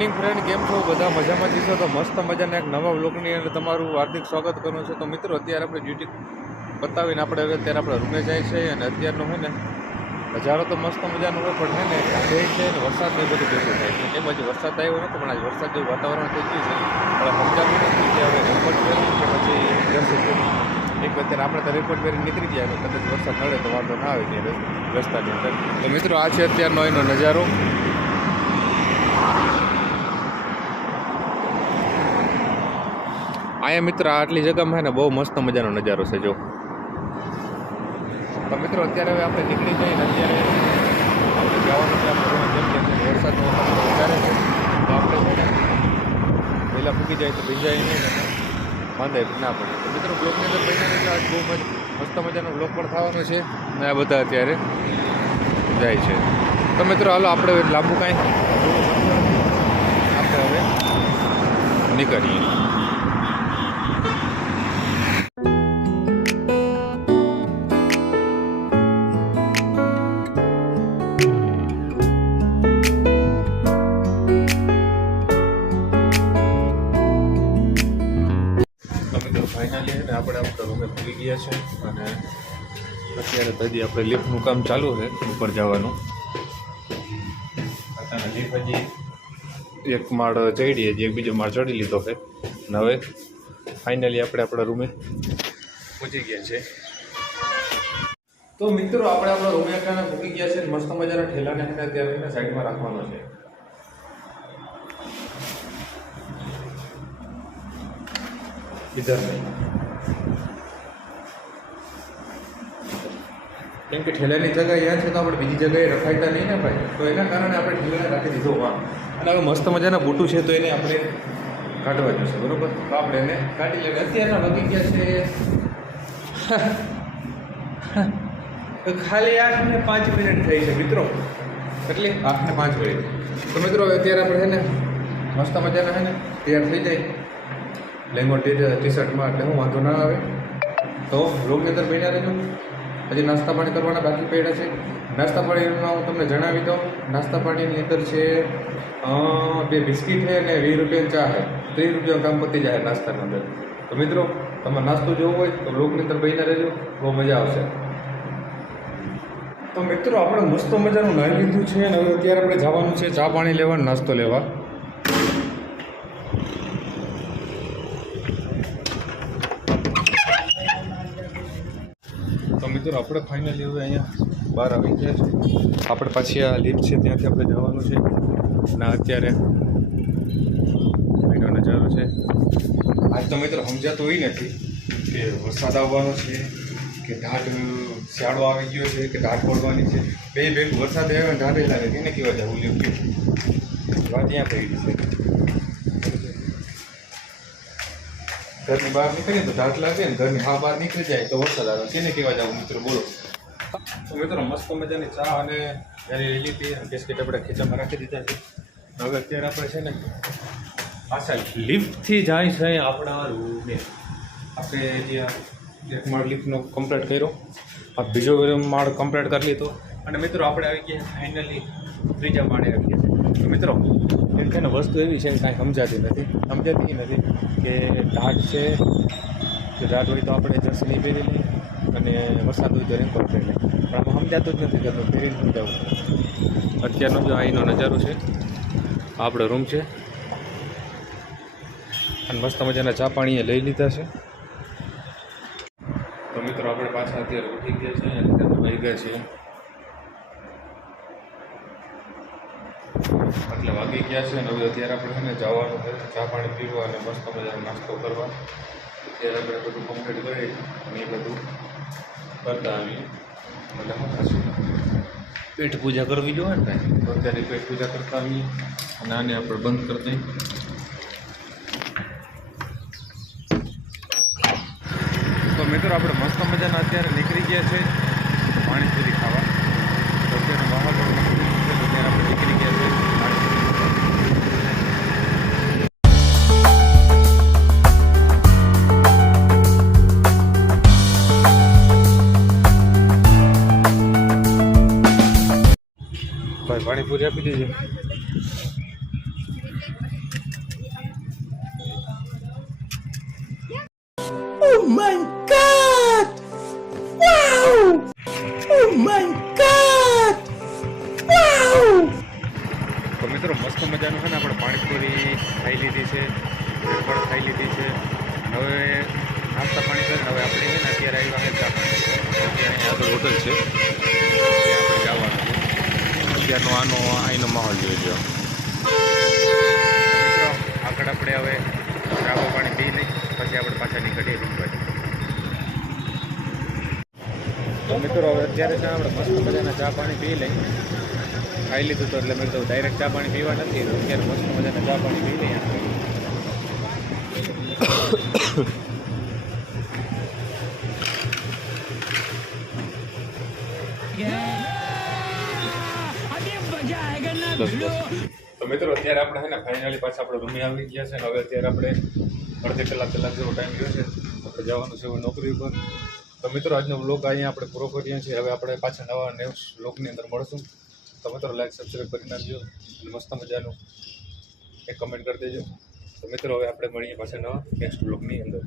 Morning friend, કેમ છો? બધા મજામાં જશો તો મસ્ત મજાના એક નવા વ્લોગની અંદર તમારું હાર્દિક સ્વાગત કરું છું. તો મિત્રો, અત્યારે આપણે ડ્યુટી પતાવીને આપણે રૂમે જાય છે. અને અત્યારનો છે ને નજારો તો મસ્ત મજાનો હોય, પણ છે ને બે છે ને વરસાદ ને બધું ભેગું થાય છે. એ બાજુ વરસાદ આવ્યો નથી, પણ આજે વરસાદ જેવું વાતાવરણ થઈ ગયું છે. પણ સમજાતું નથી કે હવે રેનકોટ પહેરવું કે પછી જશું પહેરવું. એક અત્યારે આપણે તો રેનકોટ પહેરીને નીકળી જાય, કદાચ વરસાદ નડે તો વાંધો ના આવે ને રસ્તાની અંદર. તો મિત્રો, આ છે અત્યારનો એનો નજારો. અહીંયા મિત્ર આટલી જગ્યામાં છે ને બહુ મસ્ત મજાનો નજારો છે. જો તો મિત્રો, અત્યારે હવે આપણે નીકળી જઈએ ને અત્યારે આપણે જવાનું છે આપણે જેમ કે વરસાદનો વધારે છે, તો આપણે છે ને પહેલાં ફૂકી જાય તો ભીંજાય નહીં ને વાંધે ના પડે. તો મિત્રો, બ્લોકની અંદર બન્યા એટલે આજ બહુ મસ્ત મજાનો બ્લોક પણ થવાનો છે ને આ બધા અત્યારે જાય છે. તો મિત્રો, હાલો આપણે લાંબુ કાંઈ આપણે હવે નીકળીએ. ફાઇનલી ને આપણે આપણા રૂમે પૂરી ગયા છે. અને અત્યારે તો હજી આપણે લિફ્ટનું કામ ચાલુ છે ઉપર જવાનું. અત્યારે લિફ્ટ હજી એક માળ ચડી, હજી એક બીજો માળ ચડી લીધો છે. અને હવે ફાઇનલી આપણે આપણા રૂમે પહોંચી ગયા છે. તો મિત્રો, આપણે આપણા રૂમે અત્યારે પૂરી ગયા છે. મસ્ત મજાના ઠેલાને અત્યારે સાઈડમાં રાખવાનો છે. इधर नहीं, કેમ કે ઠેલાની જગ્યા અહીંયા છે તો આપણે બીજી જગ્યાએ રખાયતા નહીં ને ભાઈ, તો એના કારણે આપણે ઠેલાને રાખી દીધો વાં. અને હવે મસ્ત મજાના બૂટું છે તો એને આપણે કાઢવા જશે, બરાબર? તો આપણે એને કાઢી લઈએ. અત્યારના વાગી ગયા છે ખાલી 8 ને 5 મિનિટ થઈ છે મિત્રો, એટલે 8 ને 5 મિનિટ. તો મિત્રો, અત્યારે આપણે છે ને મસ્ત મજાના છે ને તૈયાર થઈ જાય લેંગો ટી શર્ટમાં, એટલે હું વાંધો ના આવે. તો વ્લોગની અંદર બન્યા રહેજો. હજી નાસ્તા પાણી કરવાના બાકી પડ્યા છે. નાસ્તા પાણીમાં હું તમને જણાવી દઉં. નાસ્તા પાણીની અંદર છે 2 બિસ્કીટ છે અને 20 રૂપિયાની ચા છે. 30 રૂપિયાનું કામ પતી જાય નાસ્તાની અંદર. તો મિત્રો, તમારે નાસ્તો જોવો હોય તો વ્લોગની અંદર બન્યા રહેજો, બહુ મજા આવશે. તો મિત્રો, આપણે મસ્ત મજાનું નાહી લીધું છે અને હવે અત્યારે આપણે જવાનું છે ચા પાણી લેવા, નાસ્તો લેવા. તો મિત્રો, આપણે ફાઇનલી હવે અહીંયા બહાર આવી ગયા છે. આપણે પાછી આ લિફ્ટ છે ત્યાંથી આપણે જવાનું છે. અને અત્યારે એનો નજારો છે. આજ તો મિત્રો સમજાતું હોય નથી કે વરસાદ આવવાનો છે કે ઢાઢ શિયાળો આવી ગયો છે કે ઢાઢ પડવાની છે. બે વરસાદ આવ્યો ને ઢાઢે લાગે તેને કેવા જવું લિફ્ટ વાત ત્યાં થઈ ગઈ છે. ઘરની બહાર નીકળીએ તો ઢાઢ લાગે ને ઘરની બહાર નીકળી જાય તો વરસાદ આવે, કેને કહેવા જાવ મિત્રો, બોલો? તો મિત્રો, મસ્ત મજાની ચા અને ત્યારે લઈ લીધી અને બિસ્કીટ આપણે ખીચામાં રાખી દીધા છે. હવે અત્યારે આપણે છે ને પાછા લિફ્ટથી જાય છે આપણા રૂમે. આપણે જે એક માળ લિફ્ટનો કમ્પ્લીટ કર્યો, આ બીજો માળ કમ્પ્લીટ કરી લીધો. અને મિત્રો, આપણે આવી ગયા ફાઇનલી ત્રીજા માળે આવી ગયા. તો મિત્રો, એમ કે વસ્તુ એવી છે કાંઈ સમજાતી નથી કે ઢાઢ છે તો ઢાઢ હોય તો આપણે જર્સી નહીં પહેરી લઈએ અને વરસાદ હોય તો રેનકોટ પહેરી લઈએ, પણ આમાં સમજાતું જ નથી કે પહેરીને સમજાવું. અત્યારનો જો અહીંનો નજારો છે, આપણો રૂમ છે. અને મસ્ત મજાના ચા પાણી લઈ લીધા છે. તો મિત્રો, આપણે પાછા અત્યારે ઉઠી ગયા છે અને વાગી ગયા છે એટલે વાગી ગયા છે. અને હવે અત્યારે આપણે છે ને જવાનું છે ચા પાણી પીવા અને મસ્ત મજાનો નાસ્તો કરવા. અત્યારે આપણે બધું કમ્પ્લીટ કરી અને એ બધું કરતા આવીએ. એટલે શું થશે, પેટ પૂજા કરવી જોઈએ ને કાંઈ, તો અત્યારે પેટ પૂજા કરતા આવીએ અને આને આપણે બંધ કરી દઈએ. તો મિત્રો, આપણે મસ્ત મજાના અત્યારે નીકળી ગયા છે પાણીપુરી ખાવા. તો અત્યારે વાવાઝોડું મસ્ત છે તો અત્યારે આપણે નીકળી ગયા છે ભાઈ. પાણીપુરી આપી દીધી. Oh my god! Wow! Oh my god! Wow! તો મિત્રો મસ્ત મજાનું છે ને આપણે પાણીપુરી ખાઈ લીધી છે, પણ ખાઈ લીધી છે. હવે નાસ્તા પાણી કરીને હવે આપણે છે ને અત્યારે આવ્યા છે ચા પાણી. અત્યારે આગળ હોટલ છે ત્યાં આપણે જવાનું છે. અત્યારનો અહીંનો માહોલ જોઈ લો. મિત્રો આગળ આપણે હવે ચા પાણી પી લઈ પછી આપણે પાછા નીકળીએ રૂમ બાજુ. તો મિત્રો હવે અત્યારે છે આપણે મસ્ત મજાના ચા પાણી પી લઈ. ખાઈ લીધું તો એટલે મેં તો ડાયરેક્ટ ચા પાણી પીવા નથી, અત્યારે મસ્ત મજાના ચા પાણી પી લઈએ આપણે. તો મિત્રો અત્યારે આપણે છે ને ફાઇનલી પાછા આપણે રૂમે આવી ગયા છે ને હવે અત્યારે આપણે અડધી કલાક જેવો ટાઈમ ગયો છે, આપણે જવાનું છે નોકરી ઉપર. તો મિત્રો આજનો વ્લોગ અહીંયા આપણે પૂરો કરીએ છીએ. હવે આપણે પાછા નવા નેક્સ્ટ વ્લોગની અંદર મળશું. તો મિત્રો લાઈક સબસ્ક્રાઈબ કરી નાખજો અને મસ્ત મજાનું એક કમેન્ટ કરી દેજો. તો મિત્રો હવે આપણે મળીએ પાછા નવા નેક્સ્ટ વ્લોગની અંદર.